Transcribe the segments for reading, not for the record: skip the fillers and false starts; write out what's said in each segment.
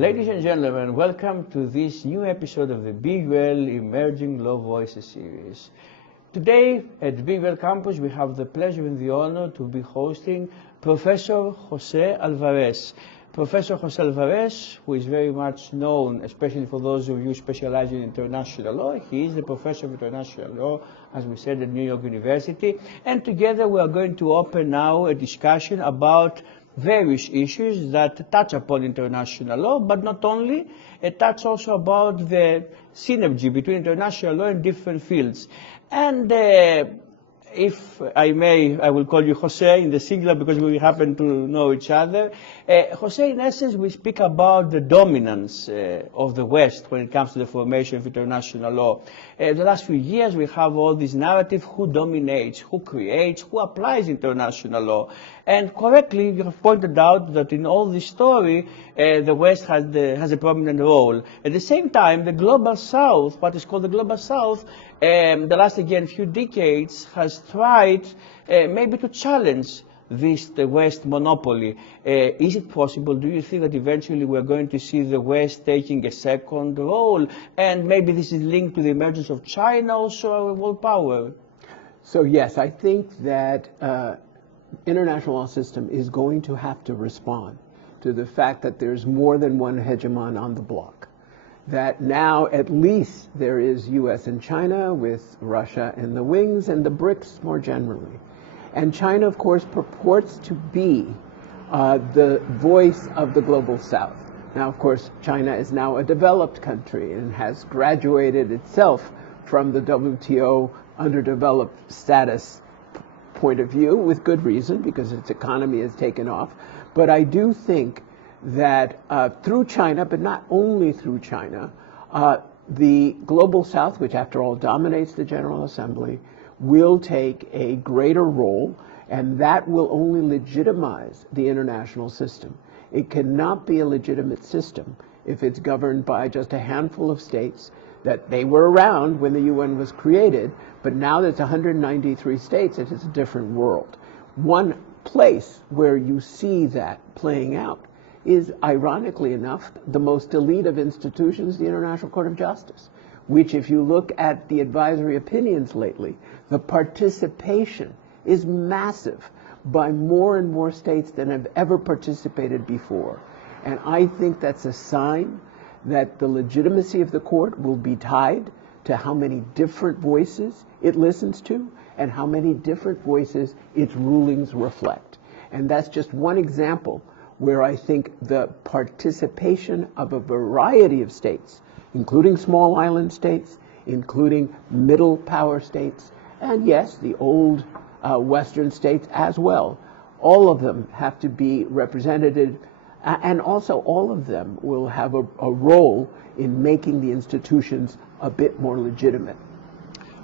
Ladies and gentlemen, welcome to this new episode of the Big Well Emerging Law Voices series. Today at Big Well Campus we have the pleasure and the honor to be hosting Professor Jose Alvarez. Professor Jose Alvarez, who is very much known, especially for those of you specializing in international law. He is the professor of international law, as we said, at New York University. And together we are going to open now a discussion about various issues that touch upon international law, but not only, it touch also about the synergy between international law and different fields. And if I may, I will call you Jose in the singular because we happen to know each other. Jose, in essence, we speak about the dominance of the West when it comes to the formation of international law. The last few years we have all this narrative, who dominates, who creates, who applies international law. And correctly, you have pointed out that in all this story, the West has a prominent role. At the same time, the Global South, what is called the Global South, the last, again, few decades has tried maybe to challenge the West monopoly. Is it possible? Do you think that eventually we're going to see the West taking a second role? And maybe this is linked to the emergence of China also, a world power? So yes, I think that international law system is going to have to respond to the fact that there's more than one hegemon on the block. That now at least there is US and China with Russia in the wings and the BRICS more generally. And China, of course, purports to be the voice of the global South. Now, of course, China is now a developed country and has graduated itself from the WTO underdeveloped status point of view with good reason because its economy has taken off. But I do think that through China, but not only through China, the global South, which after all dominates the General Assembly, will take a greater role, and that will only legitimize the international system. It cannot be a legitimate system if it's governed by just a handful of states that they were around when the UN was created, but now that it's 193 states, it is a different world. One place where you see that playing out is, ironically enough, the most elite of institutions, the International Court of Justice, which, if you look at the advisory opinions lately, the participation is massive by more and more states than have ever participated before. And I think that's a sign that the legitimacy of the court will be tied to how many different voices it listens to and how many different voices its rulings reflect. And that's just one example where I think the participation of a variety of states, including small island states, including middle power states, and yes, the old Western states as well, all of them have to be represented, and also all of them will have a role in making the institutions a bit more legitimate.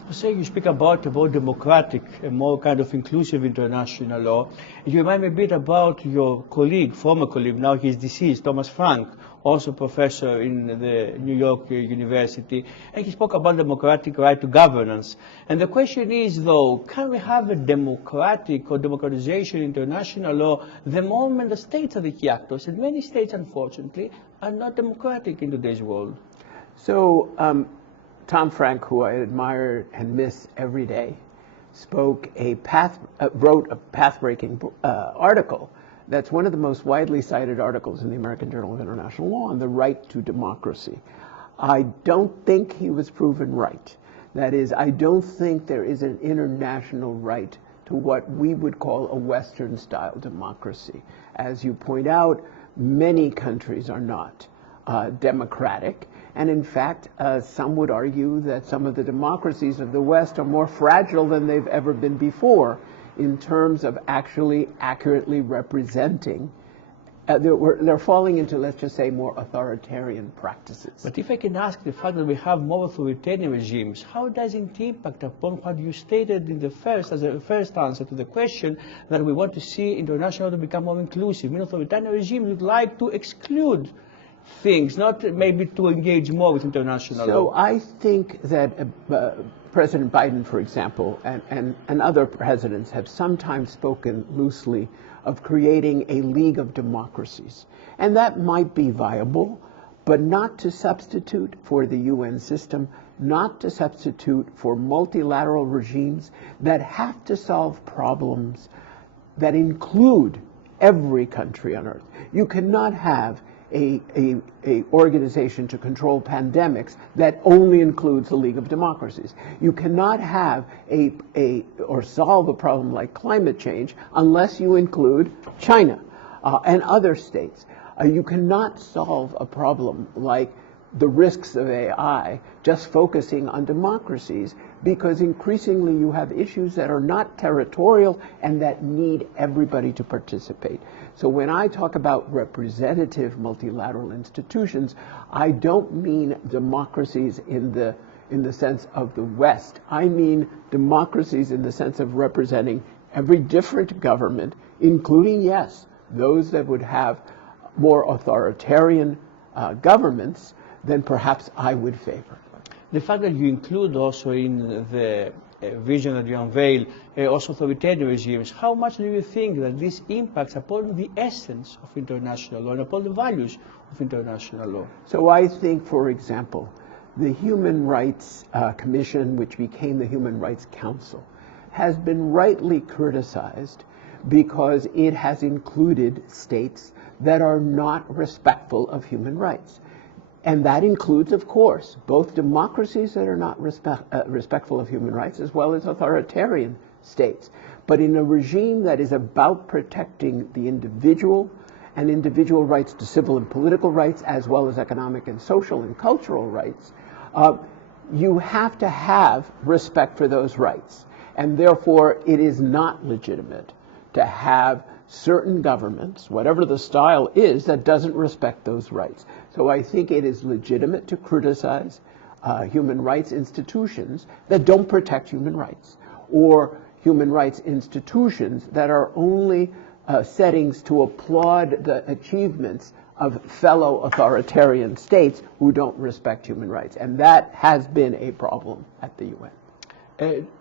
Jose, you speak about democratic, a more kind of inclusive international law. You remind me a bit about your colleague, former colleague, now he's deceased, Thomas Frank, also professor in the New York University, and he spoke about democratic right to governance. And the question is, though, can we have a democratic or democratization in international law the moment the states are the key actors? And many states, unfortunately, are not democratic in today's world. So, Tom Frank, who I admire and miss every day, wrote a path-breaking article that's one of the most widely cited articles in the American Journal of International Law on the right to democracy. I don't think he was proven right. That is, I don't think there is an international right to what we would call a Western-style democracy. As you point out, many countries are not democratic. And in fact, some would argue that some of the democracies of the West are more fragile than they've ever been before in terms of actually accurately representing. They're falling into, let's just say, more authoritarian practices. But if I can ask, the fact that we have more authoritarian regimes, how does it impact upon what you stated in the as a first answer to the question that we want to see international to become more inclusive? Authoritarian regimes would like to exclude things, not maybe to engage more with international law. So I think that President Biden, for example, and other presidents have sometimes spoken loosely of creating a league of democracies. And that might be viable, but not to substitute for the UN system, not to substitute for multilateral regimes that have to solve problems that include every country on earth. You cannot have a organization to control pandemics that only includes the League of Democracies. You cannot have or solve a problem like climate change unless you include China and other states. You cannot solve a problem like the risks of AI just focusing on democracies, because increasingly you have issues that are not territorial and that need everybody to participate. So when I talk about representative multilateral institutions, I don't mean democracies in the sense of the West. I mean democracies in the sense of representing every different government, including, yes, those that would have more authoritarian governments than perhaps I would favor. The fact that you include also in the vision that you unveil also authoritarian regimes, how much do you think that this impacts upon the essence of international law and upon the values of international law? So I think, for example, the Human Rights Commission, which became the Human Rights Council, has been rightly criticized because it has included states that are not respectful of human rights. And that includes, of course, both democracies that are not respectful of human rights, as well as authoritarian states. But in a regime that is about protecting the individual and individual rights to civil and political rights, as well as economic and social and cultural rights, you have to have respect for those rights. And therefore, it is not legitimate to have certain governments, whatever the style is, that doesn't respect those rights. So I think it is legitimate to criticize human rights institutions that don't protect human rights, or human rights institutions that are only settings to applaud the achievements of fellow authoritarian states who don't respect human rights. And that has been a problem at the UN.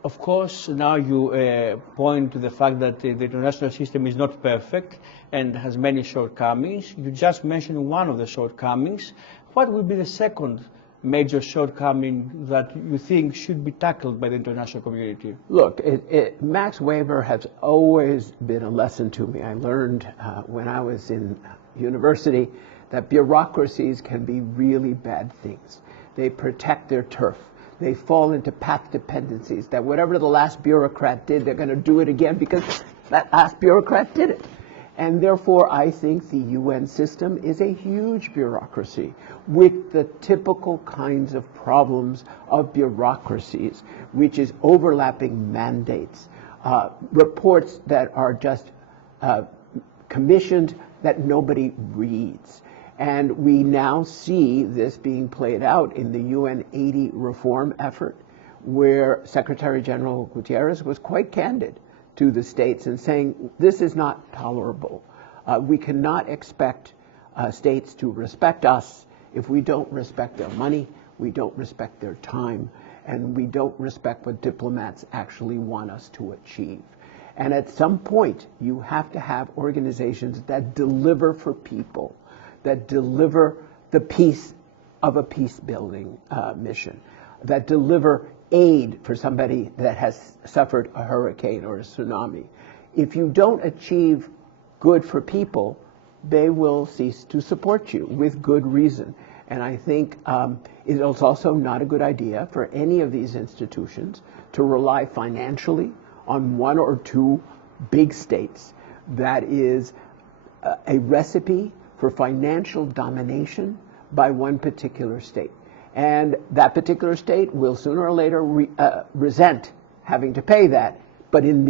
Of course, now you point to the fact that the international system is not perfect and has many shortcomings. You just mentioned one of the shortcomings. What would be the second major shortcoming that you think should be tackled by the international community? Look, Max Weber has always been a lesson to me. I learned when I was in university that bureaucracies can be really bad things. They protect their turf. They fall into path dependencies, that whatever the last bureaucrat did, they're going to do it again because that last bureaucrat did it. And therefore, I think the UN system is a huge bureaucracy with the typical kinds of problems of bureaucracies, which is overlapping mandates, reports that are just commissioned that nobody reads. And we now see this being played out in the UN 80 reform effort, where Secretary General Guterres was quite candid to the states and saying, this is not tolerable. We cannot expect states to respect us if we don't respect their money, we don't respect their time, and we don't respect what diplomats actually want us to achieve. And at some point, you have to have organizations that deliver for people, that deliver the peace of a peace-building mission, that deliver aid for somebody that has suffered a hurricane or a tsunami. If you don't achieve good for people, they will cease to support you with good reason. And I think it is also not a good idea for any of these institutions to rely financially on one or two big states. That is a recipe for financial domination by one particular state. And that particular state will sooner or later resent having to pay that, but in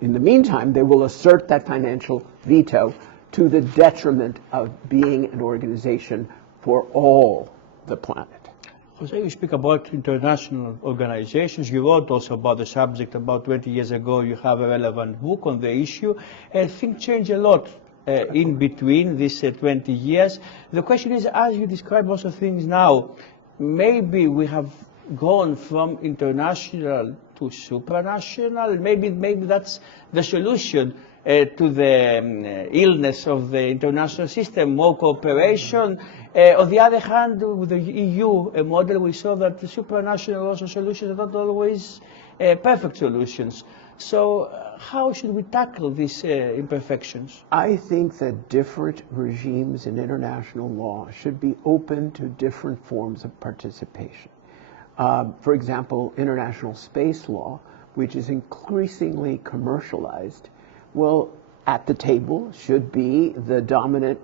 the meantime, they will assert that financial veto to the detriment of being an organization for all the planet. Jose, you speak about international organizations. You wrote also about the subject about 20 years ago. You have a relevant book on the issue. Things change a lot in between these 20 years. The question is, as you describe also things now, maybe we have gone from international to supranational? Maybe that's the solution to the illness of the international system, more cooperation. On the other hand, with the EU model, we saw that the supranational also solutions are not always perfect solutions. So how should we tackle these imperfections? I think that different regimes in international law should be open to different forms of participation. For example, international space law, which is increasingly commercialized, well, at the table should be the dominant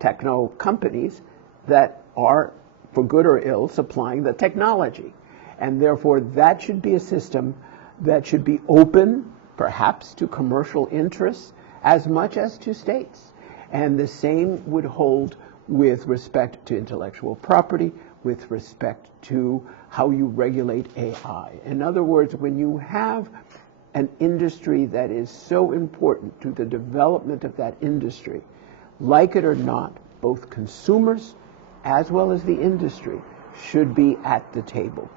techno companies that are, for good or ill, supplying the technology. And therefore, that should be a system that should be open, perhaps, to commercial interests as much as to states. And the same would hold with respect to intellectual property, with respect to how you regulate AI. In other words, when you have an industry that is so important to the development of that industry, like it or not, both consumers as well as the industry should be at the table.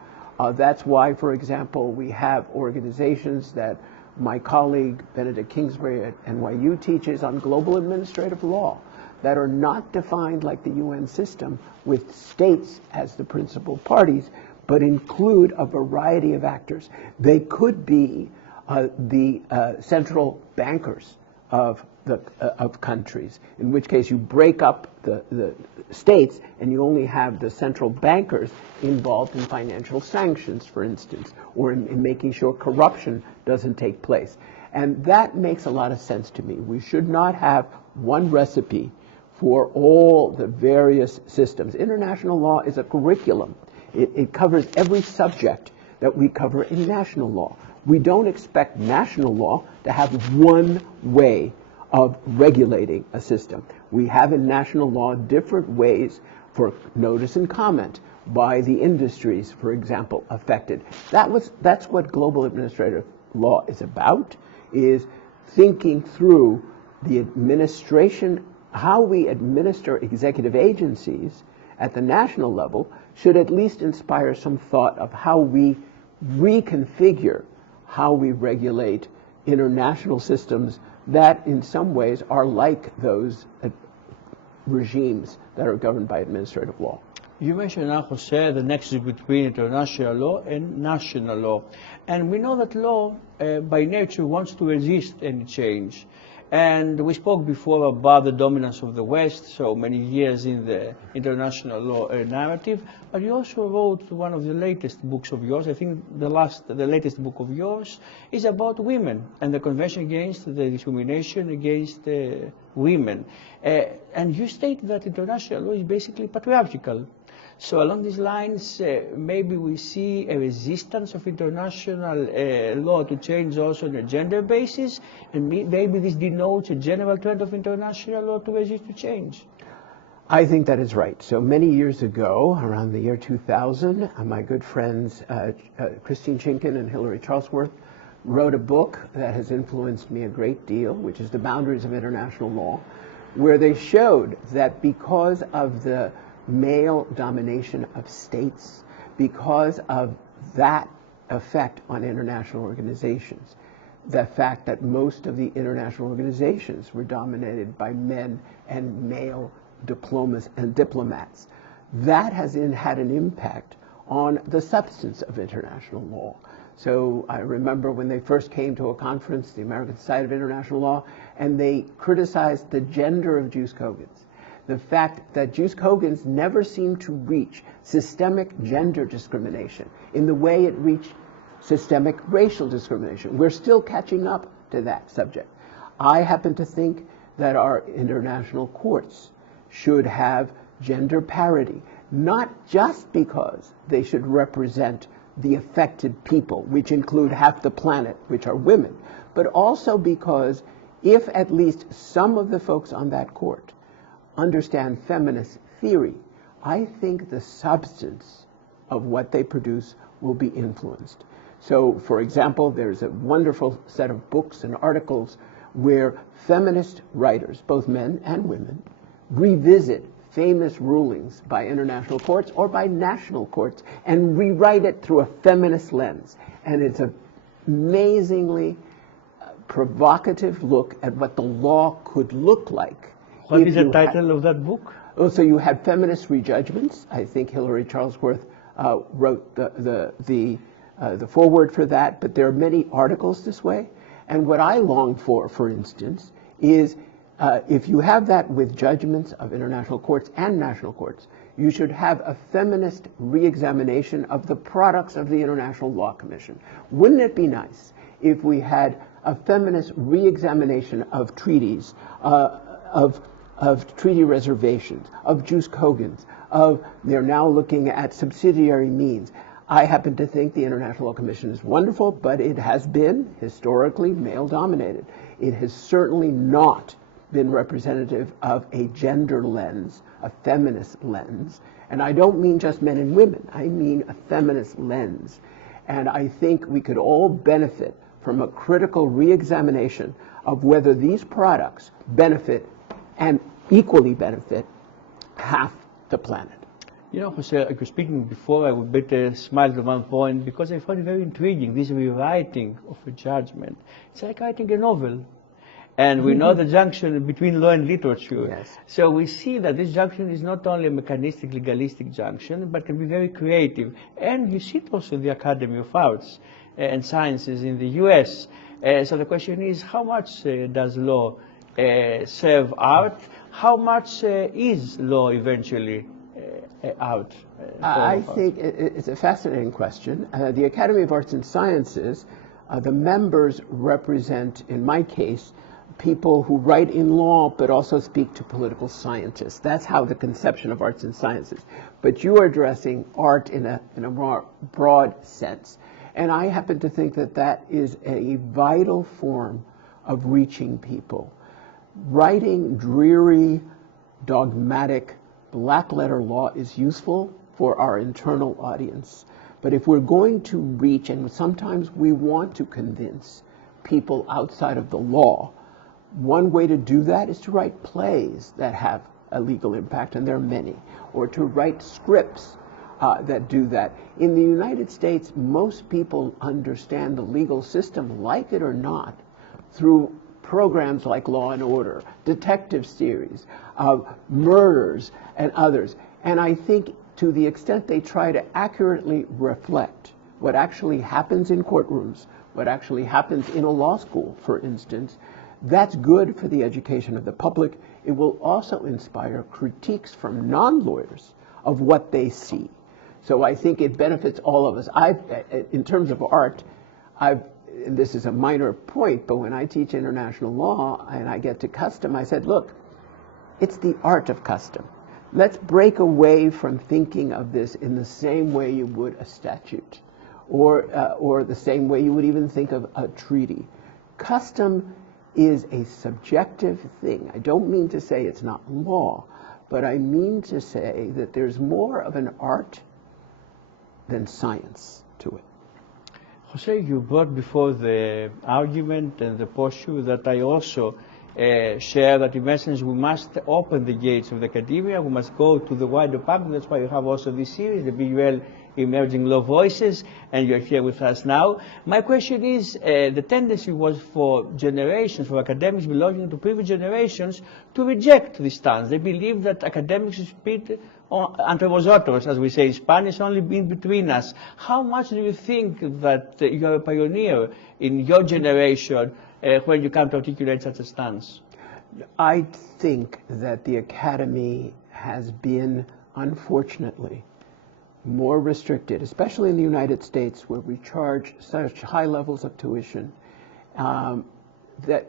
That's why, for example, we have organizations that my colleague Benedict Kingsbury at NYU teaches on global administrative law that are not defined like the UN system with states as the principal parties, but include a variety of actors. They could be the central bankers of countries, in which case you break up the states and you only have the central bankers involved in financial sanctions, for instance, or in making sure corruption doesn't take place. And that makes a lot of sense to me. We should not have one recipe for all the various systems. International law is a curriculum. It covers every subject that we cover in national law. We don't expect national law to have one way of regulating a system. We have in national law different ways for notice and comment by the industries, for example, affected. That's what global administrative law is about, is thinking through the administration, how we administer executive agencies at the national level should at least inspire some thought of how we reconfigure how we regulate international systems that in some ways are like those regimes that are governed by administrative law. You mentioned now, Jose, the nexus between international law and national law. And we know that law, by nature, wants to resist any change. And we spoke before about the dominance of the West, so many years in the international law narrative. But you also wrote one of the latest books of yours. I think the latest book of yours is about women and the Convention Against the Discrimination Against Women. And you state that international law is basically patriarchal. So along these lines, maybe we see a resistance of international law to change also on a gender basis, and maybe this denotes a general trend of international law to resist to change. I think that is right. So many years ago, around the year 2000, my good friends Christine Chinkin and Hilary Charlesworth wrote a book that has influenced me a great deal, which is The Boundaries of International Law, where they showed that because of the male domination of states, because of that effect on international organizations, the fact that most of the international organizations were dominated by men and male diplomas and diplomats, that has had an impact on the substance of international law. So I remember when they first came to a conference, the American Society of International Law, and they criticized the gender of jus cogens. The fact that jus cogens never seemed to reach systemic gender discrimination in the way it reached systemic racial discrimination. We're still catching up to that subject. I happen to think that our international courts should have gender parity, not just because they should represent the affected people, which include half the planet, which are women, but also because if at least some of the folks on that court understand feminist theory, I think the substance of what they produce will be influenced. So, for example, there's a wonderful set of books and articles where feminist writers, both men and women, revisit famous rulings by international courts or by national courts and rewrite it through a feminist lens. And it's an amazingly provocative look at what the law could look like. What is the title of that book? Oh, so you had feminist rejudgments. I think Hilary Charlesworth wrote the foreword for that, but there are many articles this way. And what I long for instance, is if you have that with judgments of international courts and national courts, you should have a feminist re-examination of the products of the International Law Commission. Wouldn't it be nice if we had a feminist re-examination of treaties, of treaty reservations, of jus cogens, they're now looking at subsidiary means. I happen to think the International Law Commission is wonderful, but it has been historically male-dominated. It has certainly not been representative of a gender lens, a feminist lens. And I don't mean just men and women, I mean a feminist lens. And I think we could all benefit from a critical re-examination of whether these products benefit and equally benefit half the planet. You know, Jose, I was speaking before, I would better smile at one point because I found it very intriguing, this rewriting of a judgment. It's like writing a novel. And we know the junction between law and literature. Yes. So we see that this junction is not only a mechanistic, legalistic junction, but can be very creative. And you see it also in the Academy of Arts and Sciences in the US. So the question is, how much does law serve art? How much is law eventually art? I think it's a fascinating question. The Academy of Arts and Sciences, the members represent, in my case, people who write in law but also speak to political scientists. That's how the conception of arts and sciences. But you are addressing art in a more broad sense. And I happen to think that that is a vital form of reaching people. Writing dreary, dogmatic, black letter law is useful for our internal audience. But if we're going to reach, and sometimes we want to convince people outside of the law, one way to do that is to write plays that have a legal impact, and there are many, or to write scripts that do that. In the United States, most people understand the legal system, like it or not, through programs like Law and Order, detective series, murders, and others. And I think to the extent they try to accurately reflect what actually happens in courtrooms, what actually happens in a law school, for instance, that's good for the education of the public. It will also inspire critiques from non-lawyers of what they see. So I think it benefits all of us. In terms of art, and this is a minor point, but when I teach international law and I get to custom, I said, look, it's the art of custom. Let's break away from thinking of this in the same way you would a statute, or the same way you would even think of a treaty. Custom is a subjective thing. I don't mean to say it's not law, but I mean to say that there's more of an art than science to it. Jose, you brought before the argument and the posture that I also share, that in essence we must open the gates of the academia, we must go to the wider public. That's why you have also this series, the BUL Emerging Law Voices, and you're here with us now. My question is, the tendency was for generations, for academics belonging to previous generations, to reject this stance. They believe that academics speak entre vosotros, as we say in Spanish, only in between us. How much do you think that you are a pioneer in your generation when you come to articulate such a stance? I think that the academy has been, unfortunately, more restricted, especially in the United States, where we charge such high levels of tuition, that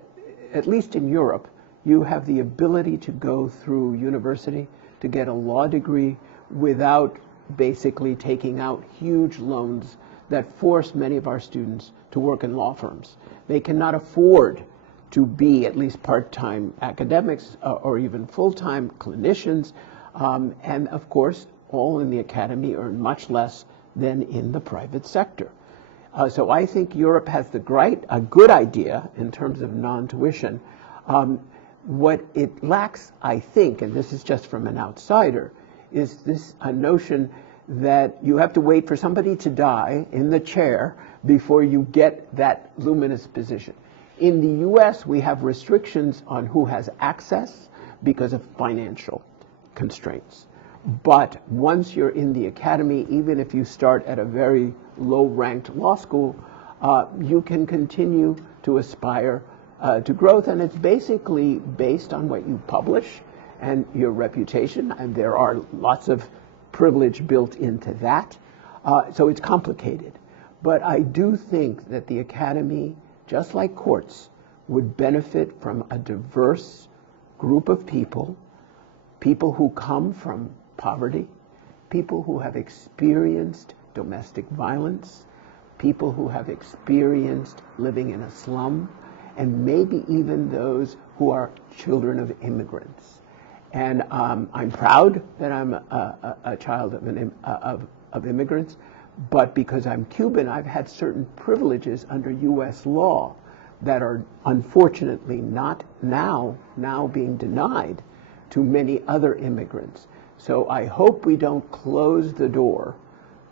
at least in Europe, you have the ability to go through university to get a law degree without basically taking out huge loans that force many of our students to work in law firms. They cannot afford to be at least part-time academics or even full-time clinicians, and of course, all in the academy earn much less than in the private sector. So I think Europe has a good idea in terms of non-tuition. What it lacks, I think, and this is just from an outsider, is this a notion that you have to wait for somebody to die in the chair before you get that luminous position. In the US, we have restrictions on who has access because of financial constraints. But once you're in the academy, even if you start at a very low-ranked law school, you can continue to aspire to growth, and it's basically based on what you publish and your reputation, and there are lots of privilege built into that. So it's complicated. But I do think that the academy, just like courts, would benefit from a diverse group of people, people who come from poverty, people who have experienced domestic violence, people who have experienced living in a slum, and maybe even those who are children of immigrants. And I'm proud that I'm a child of immigrants, but because I'm Cuban, I've had certain privileges under US law that are unfortunately not now being denied to many other immigrants. So I hope we don't close the door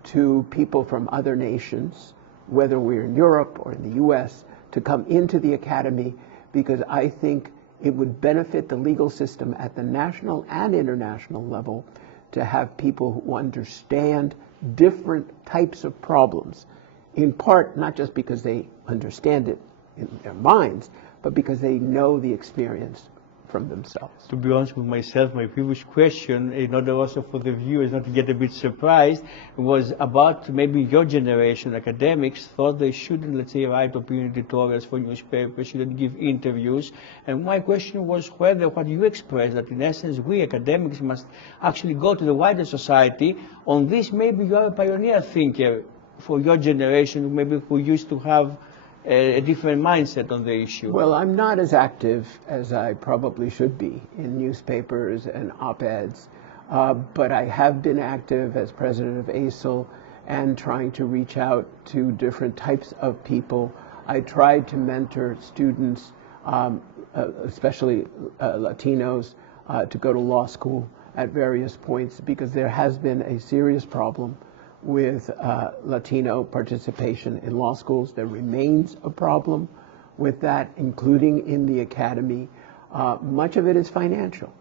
to people from other nations, whether we're in Europe or in the US, to come into the academy, because I think it would benefit the legal system at the national and international level to have people who understand different types of problems, in part not just because they understand it in their minds, but because they know the experience from themselves. To be honest with myself, my previous question, in order also for the viewers not to get a bit surprised, was about maybe your generation, academics, thought they shouldn't, let's say, write opinion editorials for newspapers, shouldn't give interviews. And my question was whether what you expressed, that in essence we academics must actually go to the wider society. On this, maybe you are a pioneer thinker for your generation, maybe who used to have a different mindset on the issue. Well, I'm not as active as I probably should be in newspapers and op-eds, but I have been active as president of ASIL and trying to reach out to different types of people. I tried to mentor students, especially Latinos, to go to law school at various points, because there has been a serious problem with Latino participation in law schools. There remains a problem with that, including in the academy. Much of it is financial,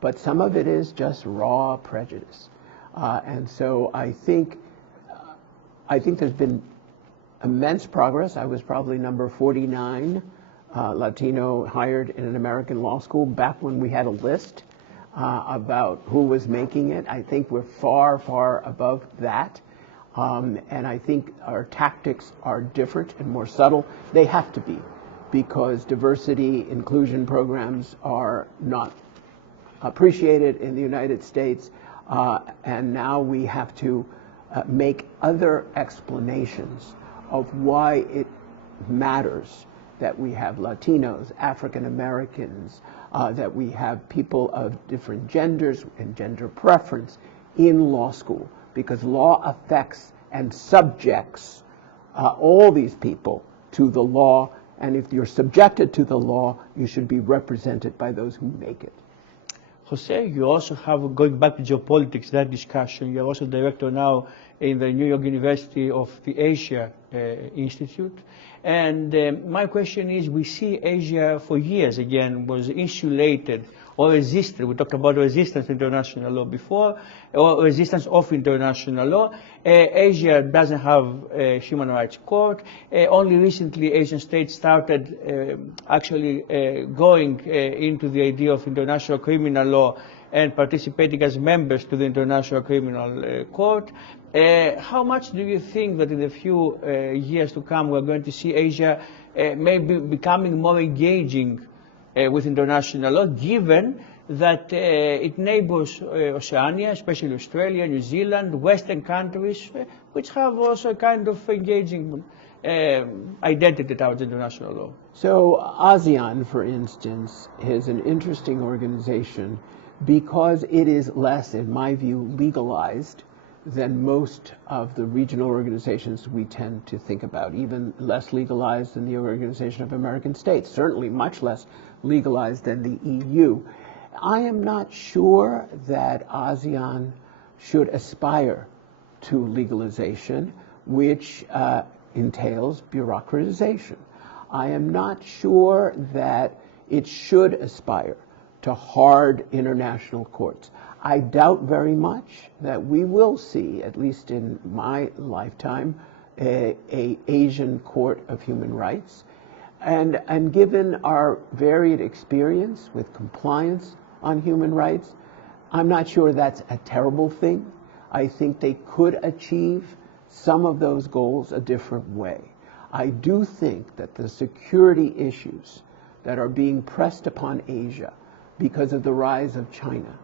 but some of it is just raw prejudice. And so I think there's been immense progress. I was probably number 49 Latino hired in an American law school back when we had a list about who was making it. I think we're far, far above that. And I think our tactics are different and more subtle. They have to be, because diversity, inclusion programs are not appreciated in the United States. And now we have to make other explanations of why it matters that we have Latinos, African Americans, that we have people of different genders and gender preference in law school, because law affects and subjects all these people to the law, and if you're subjected to the law, you should be represented by those who make it. Jose, you also have, going back to geopolitics, that discussion, you're also director now in the New York University of the Asia Institute. And my question is, we see Asia for years, again, was insulated or resisted. We talked about resistance to international law before, or resistance of international law. Asia doesn't have a human rights court. Only recently Asian states started actually going into the idea of international criminal law and participating as members to the International Criminal Court. How much do you think that in a few years to come we're going to see Asia maybe becoming more engaging with international law, given that it neighbors Oceania, especially Australia, New Zealand, Western countries, which have also a kind of engaging identity towards international law? So ASEAN, for instance, is an interesting organization because it is less, in my view, legalized than most of the regional organizations we tend to think about, even less legalized than the Organization of American States, certainly much less legalized than the EU. I am not sure that ASEAN should aspire to legalization, which entails bureaucratization. I am not sure that it should aspire to hard international courts. I doubt very much that we will see, at least in my lifetime, a Asian Court of Human Rights. And given our varied experience with compliance on human rights, I'm not sure that's a terrible thing. I think they could achieve some of those goals a different way. I do think that the security issues that are being pressed upon Asia because of the rise of China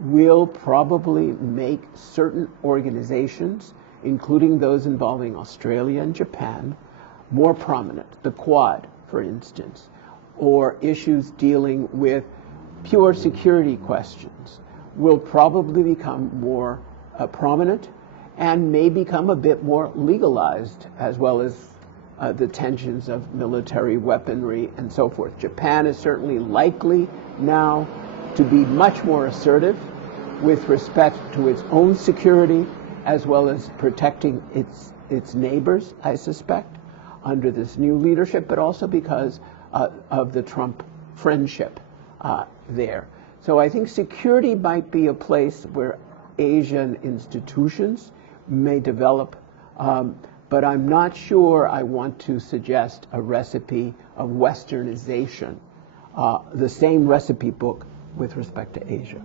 will probably make certain organizations, including those involving Australia and Japan, more prominent. The Quad, for instance, or issues dealing with pure security questions will probably become more prominent and may become a bit more legalized, as well as the tensions of military weaponry and so forth. Japan is certainly likely now to be much more assertive with respect to its own security, as well as protecting its neighbors, I suspect, under this new leadership, but also because of the Trump friendship there. So I think security might be a place where Asian institutions may develop, but I'm not sure I want to suggest a recipe of Westernization, the same recipe book with respect to Asia.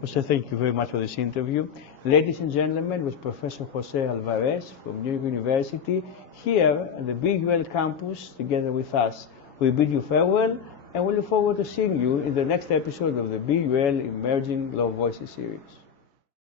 Jose, thank you very much for this interview. Ladies and gentlemen, with Professor Jose Alvarez from New York University here at the BUL campus together with us. We bid you farewell, and we look forward to seeing you in the next episode of the BUL Emerging Law Voices series.